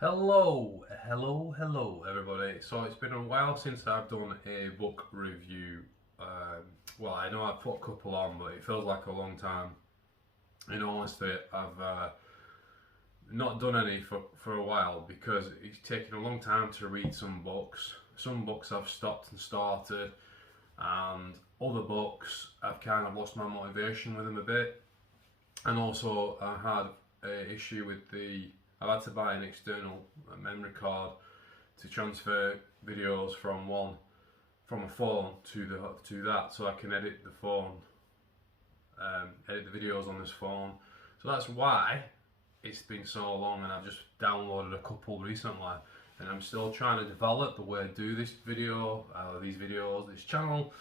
Hello, everybody. So it's been a while since I've done a book review. Well, I know I've put a couple on, but it feels like a long time. In honesty, I've not done any for a while because it's taken a long time to read some books. Some books I've stopped and started, and other books I've kind of lost my motivation with them a bit. And also, I had an issue with I've had to buy an external memory card to transfer videos from a phone to that, so I can edit the phone, edit the videos on this phone. So that's why it's been so long, and I've just downloaded a couple recently, and I'm still trying to develop the way I do this this channel.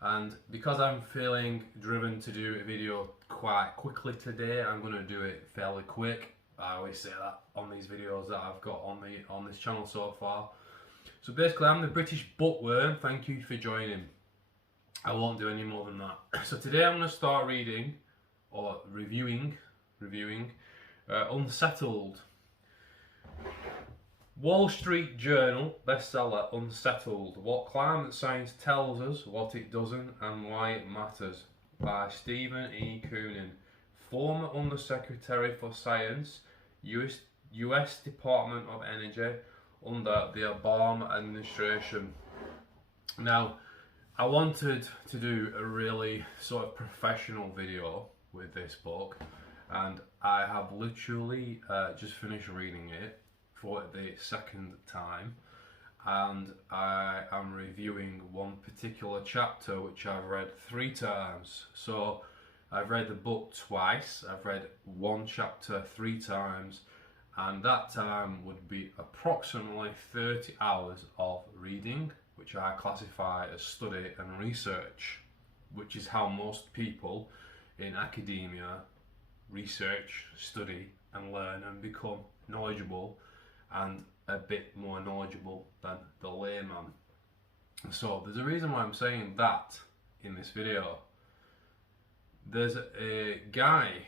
And because I'm feeling driven to do a video quite quickly today, I'm going to do it fairly quick. I always say that on these videos that I've got on this channel so far. So basically, I'm the British bookworm. Thank you for joining. I won't do any more than that. So today I'm going to start reading or reviewing Unsettled. Wall Street Journal bestseller Unsettled. What climate science tells us, what it doesn't, and why it matters, by Steven Koonin, former Undersecretary for Science, US Department of Energy under the Obama administration. Now, I wanted to do a really sort of professional video with this book, and I have literally just finished reading it for the second time, and I am reviewing one particular chapter which I've read 3 times. So I've read the book twice, I've read one chapter 3 times, and that time would be approximately 30 hours of reading, which I classify as study and research, which is how most people in academia research, study and learn and become knowledgeable, and a bit more knowledgeable than the layman. So there's a reason why I'm saying that in this video. There's a guy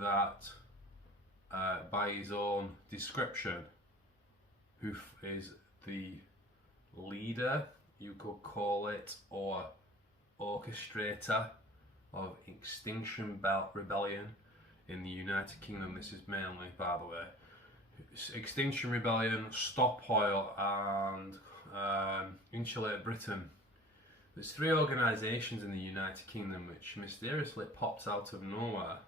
that, by his own description, who is the leader, you could call it, or orchestrator of Extinction Rebellion in the United Kingdom. This is mainly, by the way, Extinction Rebellion, Stop Oil, and Insulate Britain. There's 3 organisations in the United Kingdom which mysteriously popped out of nowhere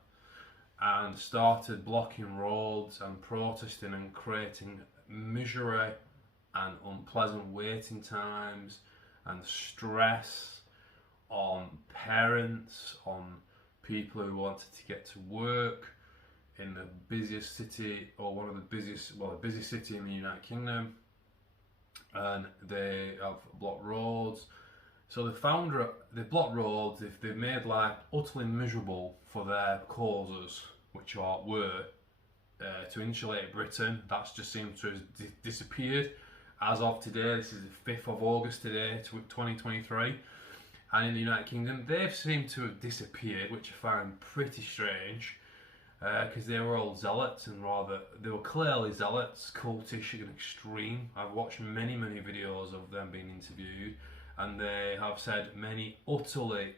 and started blocking roads and protesting and creating misery and unpleasant waiting times and stress on parents, on people who wanted to get to work in the busiest city, or one of the busiest, the busiest city in the United Kingdom, and they have blocked roads. So they've blocked roads, they've made life utterly miserable for their causes, which were to insulate Britain. That's just seemed to have disappeared as of today. This is the 5th of August today, 2023. And in the United Kingdom, they've seemed to have disappeared, which I find pretty strange. Because they were all zealots, and they were clearly zealots, cultish and extreme. I've watched many videos of them being interviewed, and they have said many utterly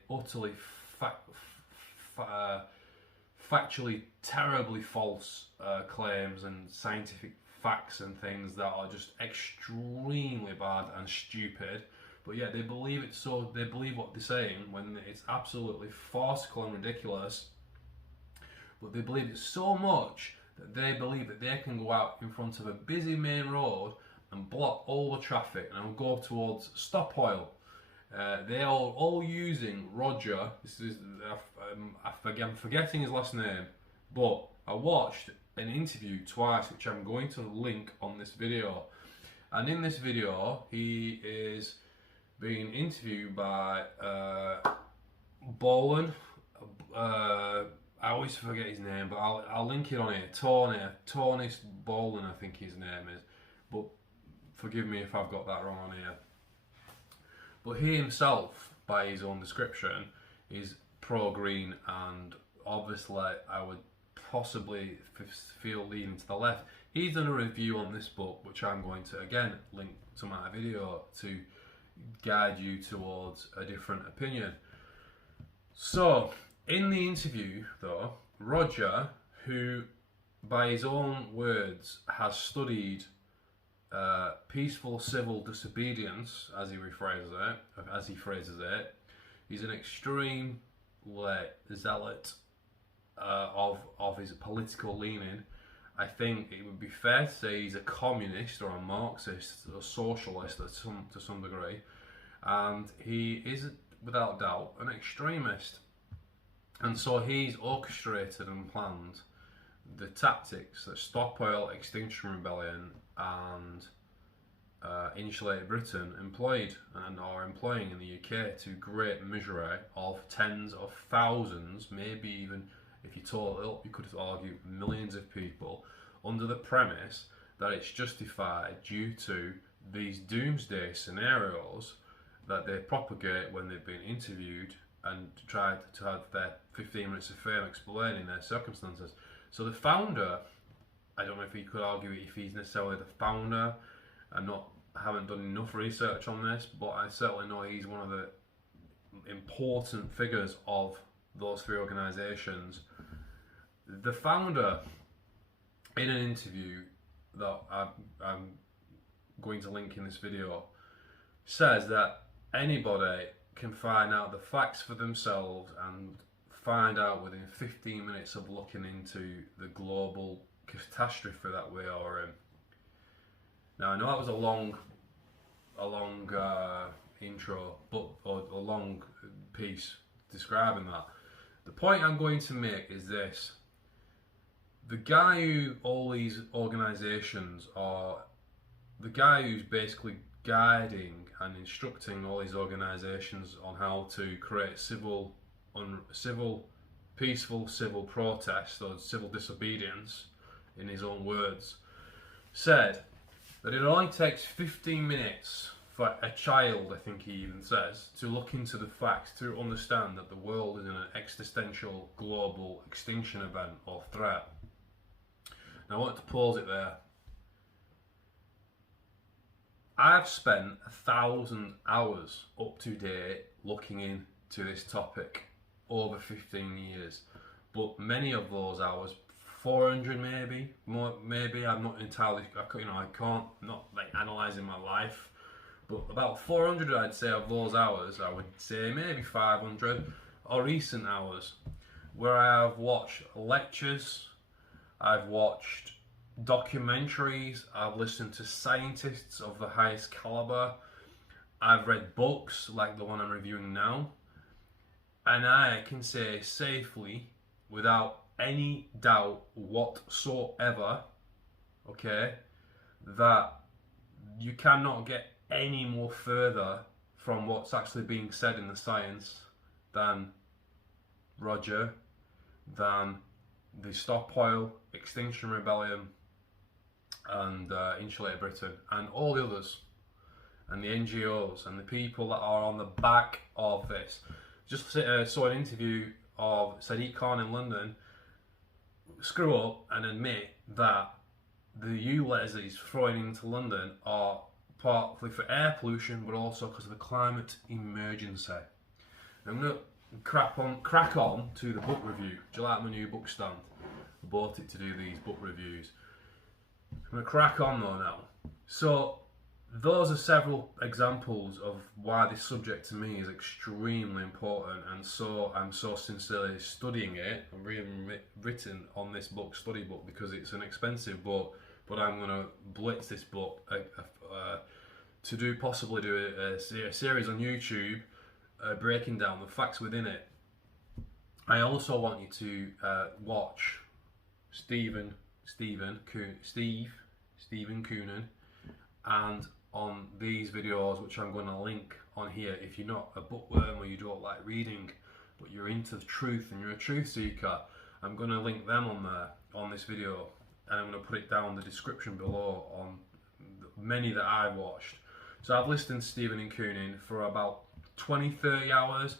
factually terribly false claims and scientific facts and things that are just extremely bad and stupid. But yeah, they believe it, so they believe what they're saying when it's absolutely farcical and ridiculous. But they believe it so much that they believe that they can go out in front of a busy main road and block all the traffic and go towards Stop Oil. They are all using Roger. I'm forgetting his last name, but I watched an interview twice, which I'm going to link on this video. And in this video, he is being interviewed by Bolan. I always forget his name, but I'll link it on here. Tony Bolan, I think his name is. But forgive me if I've got that wrong on here. But he himself, by his own description, is pro-green, and obviously I would possibly feel leaning to the left. He's done a review on this book, which I'm going to again link to my video to guide you towards a different opinion. So, in the interview though, Roger, who by his own words has studied peaceful civil disobedience, as he phrases it, he's an extreme zealot of his political leaning. I think it would be fair to say he's a communist or a Marxist or socialist to some degree, and he is without doubt an extremist. And so he's orchestrated and planned the tactics that Stop Oil, Extinction Rebellion and Insulated Britain employed and are employing in the UK to great misery of tens of thousands, maybe even, if you total it up, you could argue millions of people, under the premise that it's justified due to these doomsday scenarios that they propagate when they've been interviewed and tried to have their 15 minutes of fame explaining their circumstances. So the founder, I don't know if you could argue if he's necessarily the founder. Haven't done enough research on this, but I certainly know he's one of the important figures of those three organisations. The founder, in an interview that I'm going to link in this video, says that anybody can find out the facts for themselves and find out within 15 minutes of looking into the global catastrophe that we are in. Now I know that was a long intro, but or a long piece describing that. The point I'm going to make is this: the guy who all these organisations are, the guy who's basically guiding and instructing all these organisations on how to create peaceful civil protest or civil disobedience, in his own words, said that it only takes 15 minutes for a child, I think he even says, to look into the facts to understand that the world is in an existential global extinction event or threat. Now I want to pause it there. I've spent 1,000 hours up to date looking into this topic over 15 years, but many of those hours, 400 maybe, more, maybe, I'm not entirely, I can't, not like analysing my life, but about 400 I'd say of those hours, I would say maybe 500 are recent hours, where I have watched lectures, I've watched documentaries, I've listened to scientists of the highest caliber, I've read books like the one I'm reviewing now, and I can say safely, without any doubt whatsoever, okay, that you cannot get any more further from what's actually being said in the science than Roger, than the Stop Oil, Extinction Rebellion and Insulated Britain and all the others, and the NGOs and the people that are on the back of this. Just saw an interview of Sadiq Khan in London screw up and admit that the ULEZ that he's throwing into London are partly for air pollution, but also because of the climate emergency. I'm going to crack on to the book review. Do you like my new book stand? I bought it to do these book reviews. I'm going to crack on though now. So those are several examples of why this subject to me is extremely important, and so I'm so sincerely studying it and written on this book, study book, because it's an expensive book, but I'm going to blitz this book to possibly do a series on YouTube breaking down the facts within it. I also want you to watch Steven Koonin, and on these videos, which I'm going to link on here, if you're not a bookworm or you don't like reading but you're into the truth and you're a truth seeker, I'm going to link them on there on this video, and I'm going to put it down in the description below on many that I watched. So I've listened to Steven Koonin for about 20-30 hours.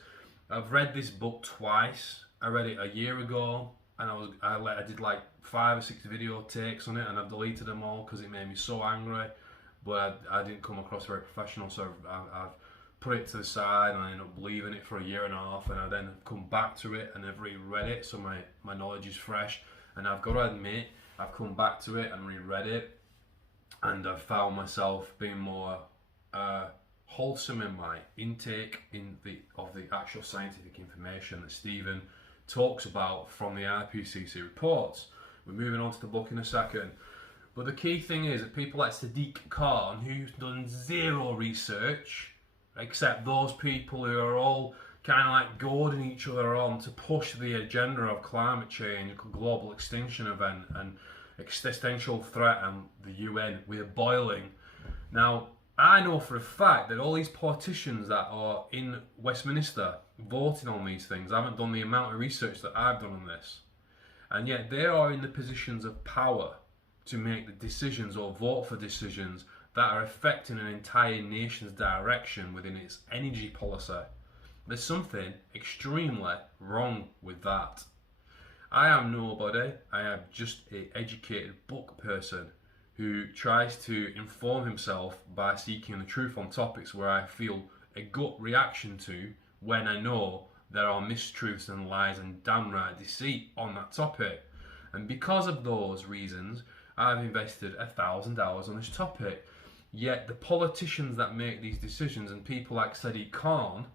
I've read this book twice. I read it a year ago and I did like 5 or 6 video takes on it, and I've deleted them all because it made me so angry. But I didn't come across very professional, so I've put it to the side, and I ended up leaving it for a year and a half, and I then come back to it and I've reread it, so my knowledge is fresh. And I've got to admit, I've come back to it and reread it, and I've found myself being more wholesome in my intake of the actual scientific information that Steven talks about from the IPCC reports. We're moving on to the book in a second. But the key thing is that people like Sadiq Khan, who's done zero research, except those people who are all kind of like goading each other on to push the agenda of climate change, global extinction event, and existential threat, and the UN, we're boiling. Now, I know for a fact that all these politicians that are in Westminster voting on these things haven't done the amount of research that I've done on this. And yet they are in the positions of power to make the decisions or vote for decisions that are affecting an entire nation's direction within its energy policy. There's something extremely wrong with that. I am nobody. I am just an educated book person who tries to inform himself by seeking the truth on topics where I feel a gut reaction to when I know there are mistruths and lies and downright deceit on that topic. And because of those reasons, I've invested 1,000 hours on this topic. Yet the politicians that make these decisions, and people like Sadiq Khan,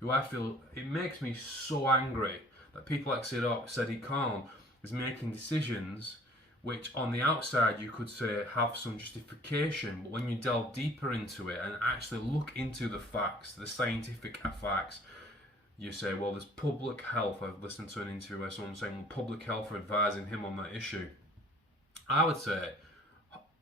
who I feel, it makes me so angry that people like Sadiq Khan is making decisions which on the outside you could say have some justification, but when you delve deeper into it and actually look into the facts, the scientific facts, you say, well, there's public health. I've listened to an interview where someone saying, well, public health are advising him on that issue. I would say,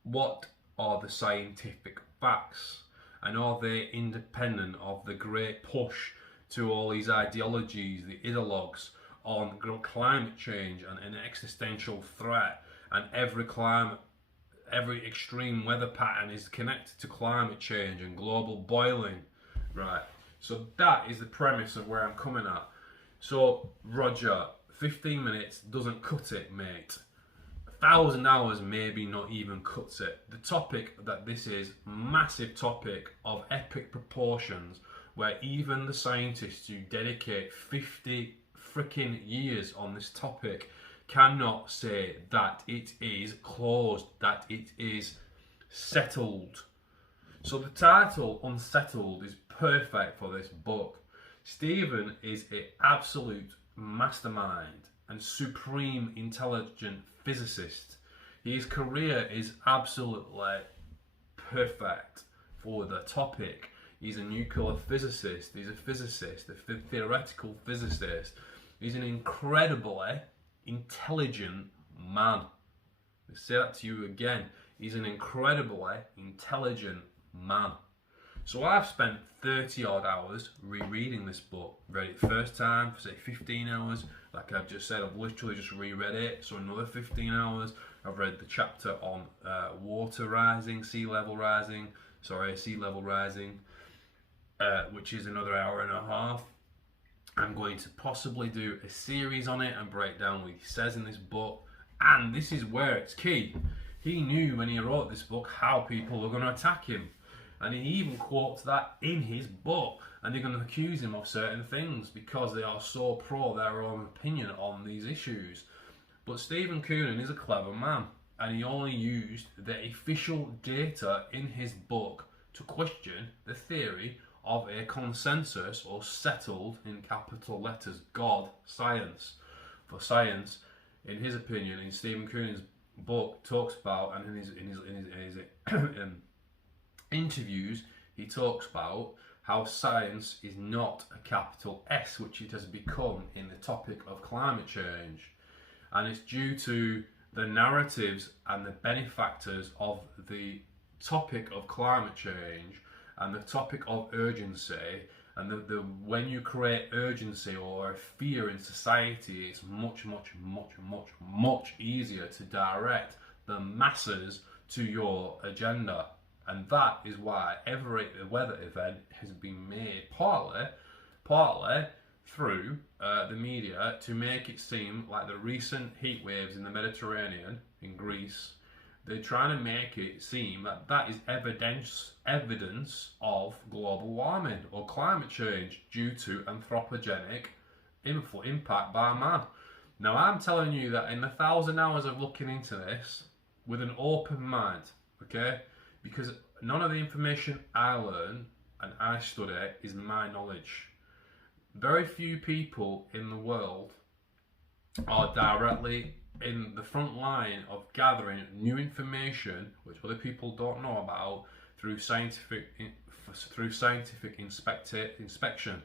what are the scientific facts? And are they independent of the great push to all these ideologies, the ideologues, on climate change and an existential threat, and every extreme weather pattern is connected to climate change and global boiling, right? So that is the premise of where I'm coming at. So, Roger, 15 minutes doesn't cut it, mate. 1,000 hours maybe not even cuts it. The topic that this is, massive topic of epic proportions, where even the scientists who dedicate 50 freaking years on this topic cannot say that it is closed, that it is settled. So the title, Unsettled, is perfect for this book. Steven is an absolute mastermind and supreme intelligent physicist. His career is absolutely perfect for the topic. He's a nuclear physicist, he's a physicist, a theoretical physicist. He's an incredibly intelligent man. I'll say that to you again. He's an incredibly intelligent man. So I've spent 30 odd hours rereading this book. Read it first time for say 15 hours. Like I've just said, I've literally just reread it. So another 15 hours. I've read the chapter on water rising, sea level rising, which is another hour and a half. I'm going to possibly do a series on it and break down what he says in this book. And this is where it's key. He knew when he wrote this book how people were going to attack him. And he even quotes that in his book. And they're going to accuse him of certain things because they are so pro their own opinion on these issues. But Steven Koonin is a clever man. And he only used the official data in his book to question the theory of a consensus, or settled in capital letters, God, science. For science, in his opinion, in Steven Koonin's book, talks about, and in his interviews, he talks about how science is not a capital S, which it has become in the topic of climate change. And it's due to the narratives and the benefactors of the topic of climate change and the topic of urgency, and when you create urgency or fear in society, it's much easier to direct the masses to your agenda. And that is why every weather event has been made partly through the media to make it seem like the recent heat waves in the Mediterranean, in Greece, they're trying to make it seem that that is evidence of global warming or climate change due to anthropogenic impact by man. Now, I'm telling you that in the 1,000 hours of looking into this with an open mind, okay, because none of the information I learn and I study is my knowledge. Very few people in the world are directly in the front line of gathering new information which other people don't know about through scientific inspection.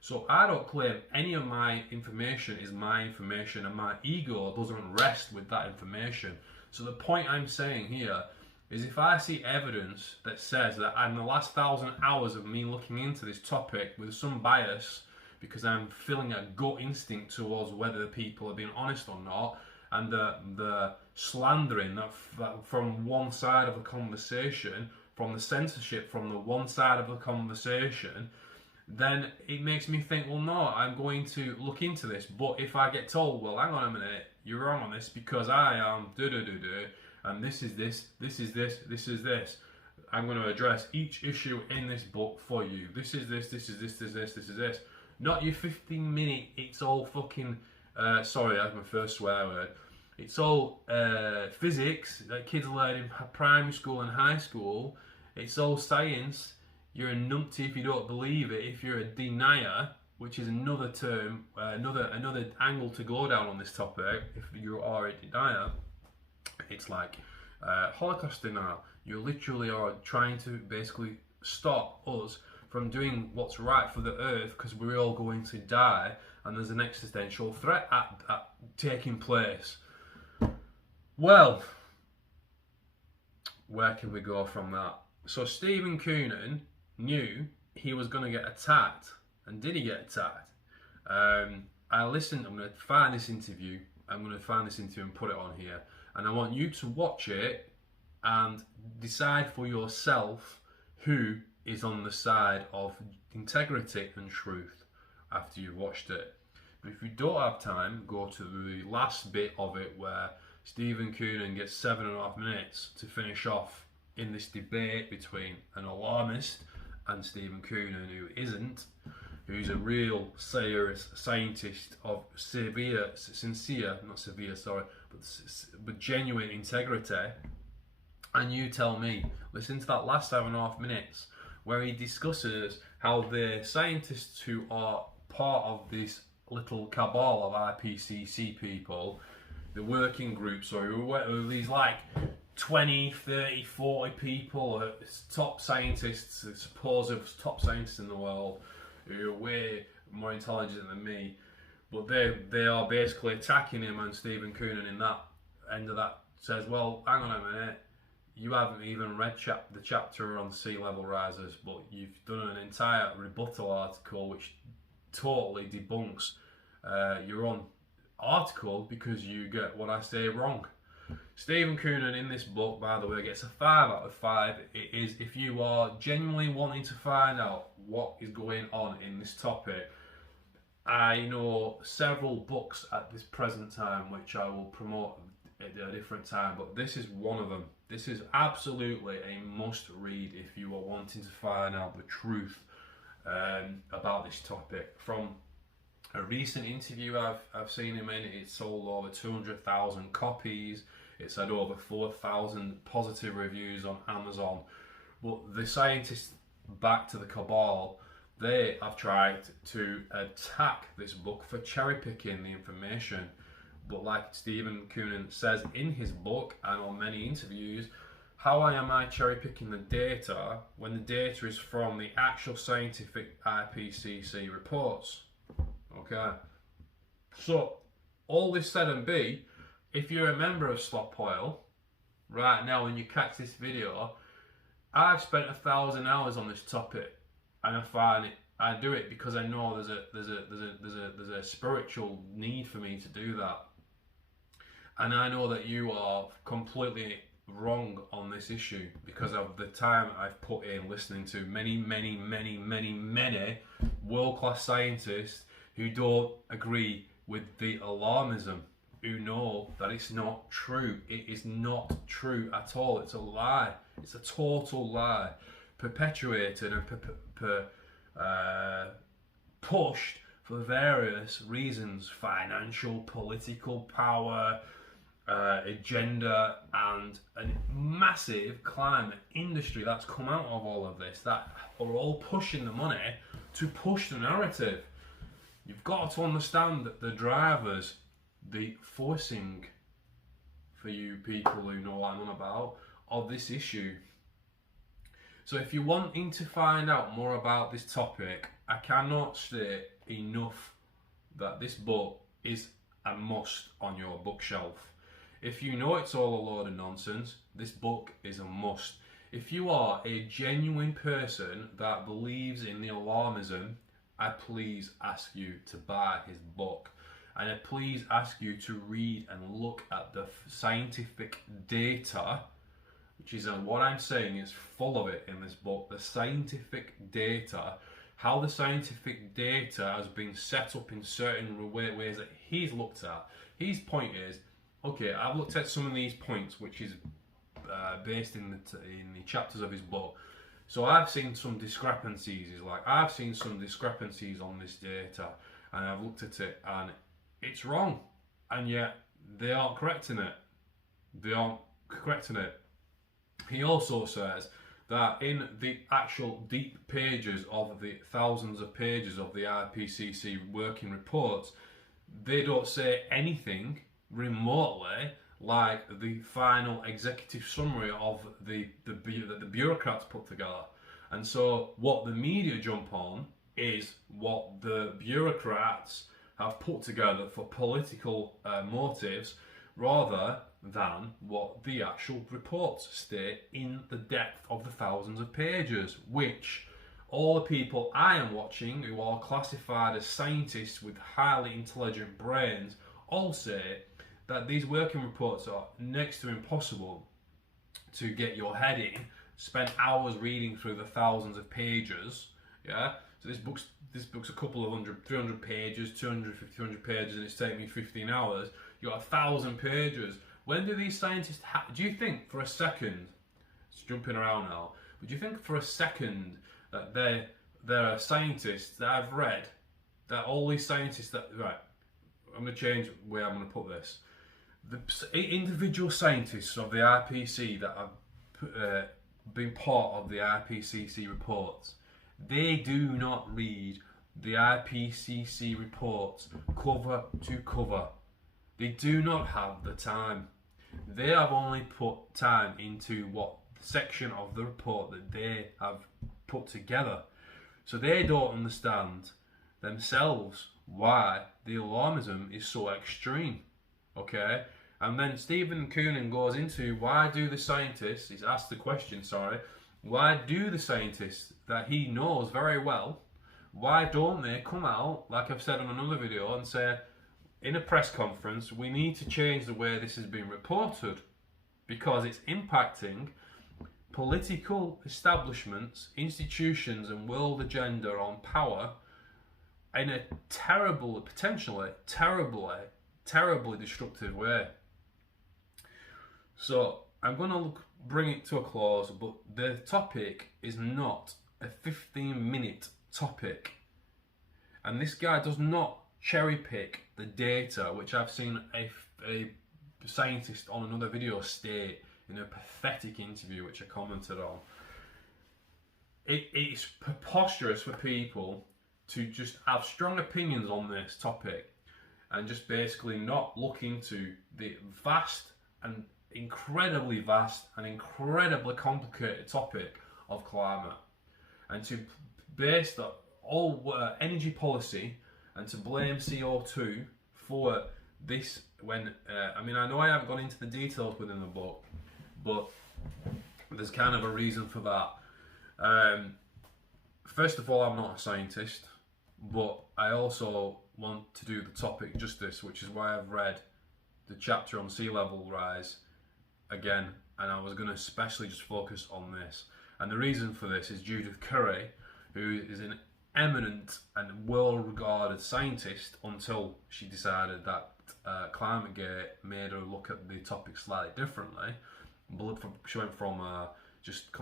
So I don't claim any of my information is my information, and my ego doesn't rest with that information. So the point I'm saying here is, if I see evidence that says that in the last 1,000 hours of me looking into this topic with some bias, because I'm feeling a gut instinct towards whether people are being honest or not, and the slandering that from one side of the conversation, from the censorship from the one side of the conversation, then it makes me think, well, no, I'm going to look into this. But if I get told, well, hang on a minute, you're wrong on this because I am and this is this, this is this, this is this. I'm going to address each issue in this book for you. This is this, this is this, this is this, this is this. Not your 15-minute, it's all fucking, sorry, that's my first swear word. It's all physics that kids learn in primary school and high school. It's all science. You're a numpty if you don't believe it. If you're a denier, which is another term, another angle to go down on this topic, if you are a denier, it's like Holocaust denial. You literally are trying to basically stop us from doing what's right for the earth because we're all going to die and there's an existential threat at taking place. Well, where can we go from that? So Steven Koonin knew he was going to get attacked, and did he get attacked? I listened. I'm going to find this interview and put it on here, and I want you to watch it and decide for yourself who is on the side of integrity and truth after you've watched it. But if you don't have time, go to the last bit of it where Steven Koonin gets 7.5 minutes to finish off in this debate between an alarmist and Steven Koonin, who isn't, who's a real serious scientist of but genuine integrity. And you tell me, listen to that last 7.5 minutes where he discusses how the scientists who are part of this little cabal of IPCC people, the working groups, or these like 20, 30, 40 people, top scientists, supposed top scientists in the world, who are way more intelligent than me, but they are basically attacking him, and Steven Koonin in that end of that says, well, hang on a minute, you haven't even read the chapter on sea level rises, but you've done an entire rebuttal article which totally debunks your own article because you get what I say wrong. Steven Koonin in this book, by the way, gets a 5 out of 5. It is, if you are genuinely wanting to find out what is going on in this topic. I know several books at this present time which I will promote at a different time, but this is one of them. This is absolutely a must read if you are wanting to find out the truth about this topic. From a recent interview I've seen him in, it's sold over 200,000 copies. It's had over 4,000 positive reviews on Amazon. But the scientists back to the cabal, they have tried to attack this book for cherry picking the information. But like Steven Koonin says in his book and on many interviews, how am I cherry picking the data when the data is from the actual scientific IPCC reports? Okay. So, all this said and be, if you're a member of Slop Oil, right now when you catch this video, I've spent 1,000 hours on this topic, and I do it because I know there's a spiritual need for me to do that. And I know that you are completely wrong on this issue because of the time I've put in listening to many world-class scientists who don't agree with the alarmism, who know that it's not true. It is not true at all. It's a lie. It's a total lie, perpetuated and pushed for various reasons: financial, political power, agenda, and a massive climate industry that's come out of all of this, that are all pushing the money to push the narrative. You've got to understand that the drivers, the forcing, for you people who know what I'm on about, of this issue. So if you're wanting to find out more about this topic, I cannot state enough that this book is a must on your bookshelf. If you know it's all a load of nonsense, this book is a must. If you are a genuine person that believes in the alarmism, I please ask you to buy his book. And I please ask you to read and look at the scientific data, which is what I'm saying is full of it in this book. The scientific data, how the scientific data has been set up in certain ways that he's looked at. His point is, okay, I've looked at some of these points, which is based in the chapters of his book. So I've seen some discrepancies. He's like, I've seen some discrepancies on this data, and I've looked at it, and it's wrong, and yet they aren't correcting it. They aren't correcting it. He also says that in the actual deep pages of the thousands of pages of the IPCC working reports, they don't say anything remotely like the final executive summary of the bureaucrats put together. And so what the media jump on is what the bureaucrats have put together for political motives, rather than what the actual reports state in the depth of the thousands of pages, which all the people I am watching who are classified as scientists with highly intelligent brains all say that these working reports are next to impossible to get your head in, spend hours reading through the thousands of pages. Yeah, so this book's a couple of 300 pages, 250, 300 pages, and it's taken me 15 hours. You got 1,000 pages. When do these scientists do you think for a second, it's jumping around now, but do you think for a second that there are scientists that I've read, that all these scientists that, right, I'm going to change where I'm going to put this. The individual scientists of the IPC that have been part of the IPCC reports, they do not read the IPCC reports cover to cover. They do not have the time. They have only put time into what section of the report that they have put together. So they don't understand themselves why the alarmism is so extreme. Okay? And then Steven Koonin goes into why do the scientists, he's asked the question, why do the scientists that he knows very well, why don't they come out, like I've said on another video, and say, in a press conference, we need to change the way this has been reported because it's impacting political establishments, institutions, and world agenda on power in a potentially terribly destructive way. So I'm going to bring it to a close, but the topic is not a 15-minute topic, and this guy does not cherry pick the data, which I've seen a scientist on another video state in a pathetic interview which I commented on. It's preposterous for people to just have strong opinions on this topic and just basically not look into the incredibly vast and incredibly complicated topic of climate, and to base that all energy policy and to blame CO2 for this when, I mean, I know I haven't gone into the details within the book, but there's kind of a reason for that. First of all, I'm not a scientist, but I also want to do the topic justice, which is why I've read the chapter on sea level rise again, and I was going to especially just focus on this. And the reason for this is Judith Curry, who is an eminent and well-regarded scientist until she decided that Climategate made her look at the topic slightly differently. She went from just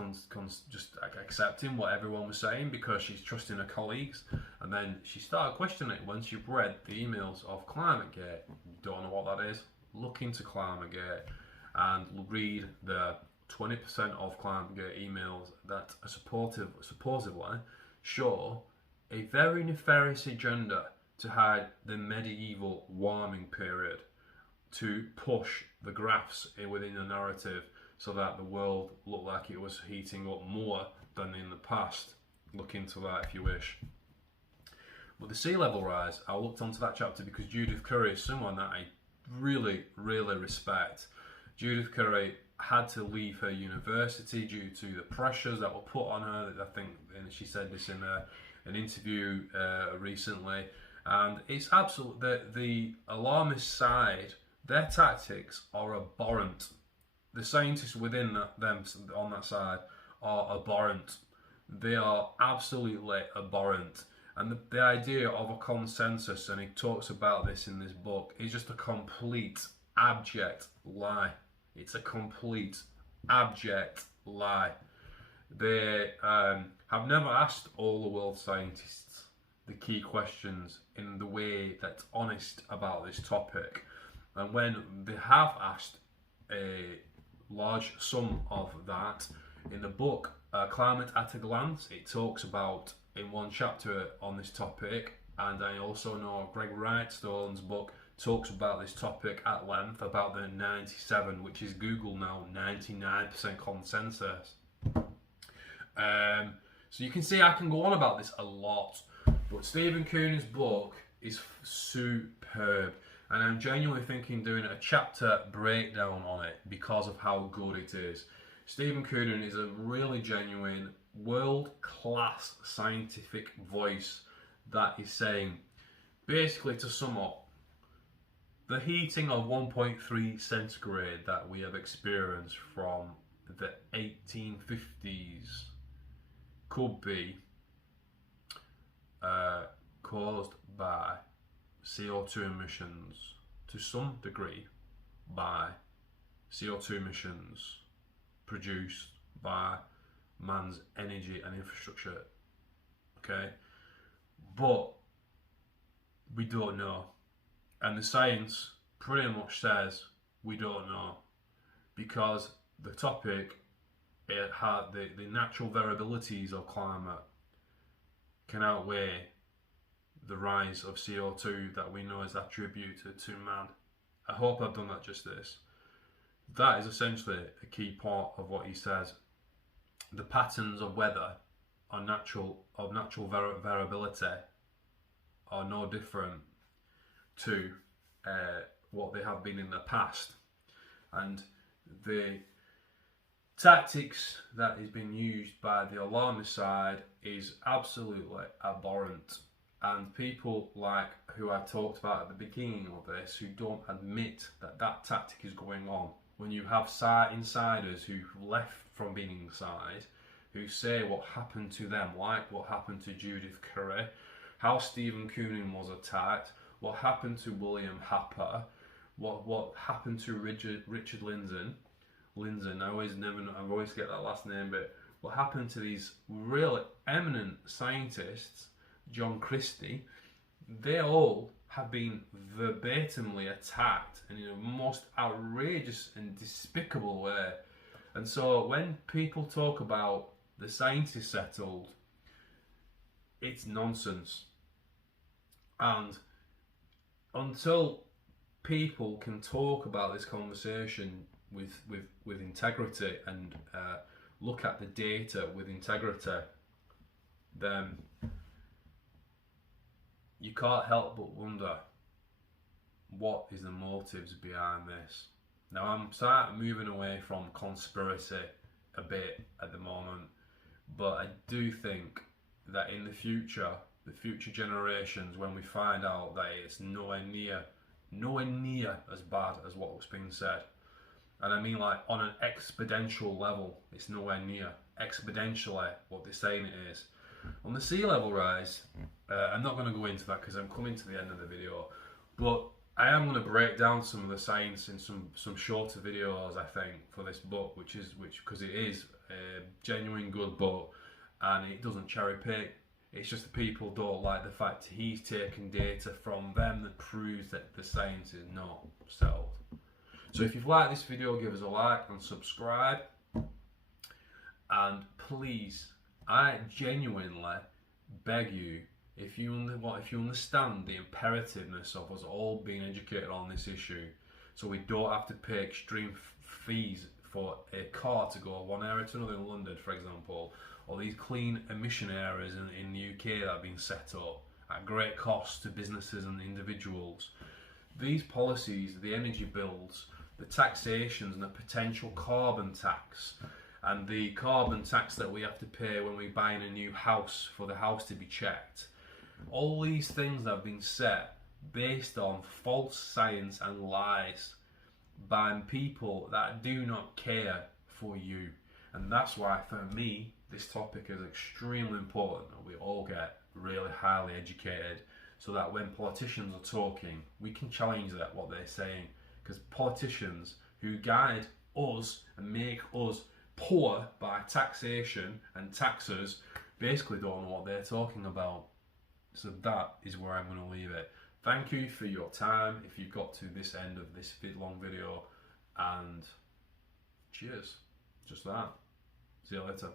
accepting what everyone was saying because she's trusting her colleagues, and then she started questioning it when she read the emails of Climategate. Don't know what that is? Look into Climategate and read the 20% of Climategate emails that are supposedly show a very nefarious agenda to hide the medieval warming period, to push the graphs within the narrative so that the world looked like it was heating up more than in the past. Look into that if you wish. But the sea level rise, I looked onto that chapter because Judith Curry is someone that I really, really respect. Judith Curry had to leave her university due to the pressures that were put on her. I think, and she said this in an interview recently, and it's absolute. The alarmist side, their tactics are abhorrent. The scientists within them on that side are abhorrent. They are absolutely abhorrent. And the idea of a consensus, and he talks about this in this book, is just a complete, abject lie. It's a complete, abject lie. They have never asked all the world scientists the key questions in the way that's honest about this topic. And when they have asked a large sum of that, in the book Climate at a Glance, it talks about in one chapter on this topic, and I also know Greg Wrightstone's book talks about this topic at length, about the 97, which is Google now, 99% consensus. So you can see I can go on about this a lot, but Steven Koonin's book is superb, and I'm genuinely thinking doing a chapter breakdown on it because of how good it is. Steven Koonin is a really genuine, world-class scientific voice that is saying, basically to sum up, the heating of 1.3 centigrade that we have experienced from the 1850s could be caused by CO2 emissions, to some degree by CO2 emissions produced by man's energy and infrastructure. Okay, but we don't know, and the science pretty much says we don't know, because the topic, it had the natural variabilities of climate can outweigh the rise of CO2 that we know is attributed to man. I hope I've done that justice. That is essentially a key part of what he says. The patterns of weather are natural variability are no different to what they have been in the past, and the tactics that is being used by the alarmist side is absolutely abhorrent, and people like who I talked about at the beginning of this, who don't admit that that tactic is going on, when you have insiders who left from being inside, who say what happened to them, like what happened to Judith Curry, how Steven Koonin was attacked, what happened to William Happer, what happened to Richard Lindzen. I always get that last name, but what happened to these really eminent scientists, John Christie, they all have been verbatimly attacked and in a most outrageous and despicable way. And so when people talk about the science is settled, it's nonsense. And until people can talk about this conversation with integrity and look at the data with integrity, then you can't help but wonder what is the motives behind this. Now I'm starting moving away from conspiracy a bit at the moment, but I do think that in the future generations, when we find out that it's nowhere near as bad as what was being said, and I mean like on an exponential level, it's nowhere near exponentially what they're saying it is. On the sea level rise, I'm not going to go into that because I'm coming to the end of the video, but I am going to break down some of the science in some shorter videos, I think, for this book, which because it is a genuine good book and it doesn't cherry pick. It's just that people don't like the fact he's taken data from them that proves that the science is not settled. So if you've liked this video, give us a like and subscribe. And please, I genuinely beg you, if you understand the imperativeness of us all being educated on this issue, so we don't have to pay extreme fees for a car to go one area to another in London, for example, or these clean emission areas in the UK that have been set up at great cost to businesses and individuals. These policies, the energy bills, the taxations and the potential carbon tax, and the carbon tax that we have to pay when we buy in a new house for the house to be checked. All these things have been set based on false science and lies by people that do not care for you. And that's why, for me, this topic is extremely important that we all get really highly educated, so that when politicians are talking, we can challenge that, what they're saying. Because politicians who guide us and make us poor by taxation and taxes basically don't know what they're talking about. So that is where I'm going to leave it. Thank you for your time if you got to this end of this long video, and cheers. Just that. See you later.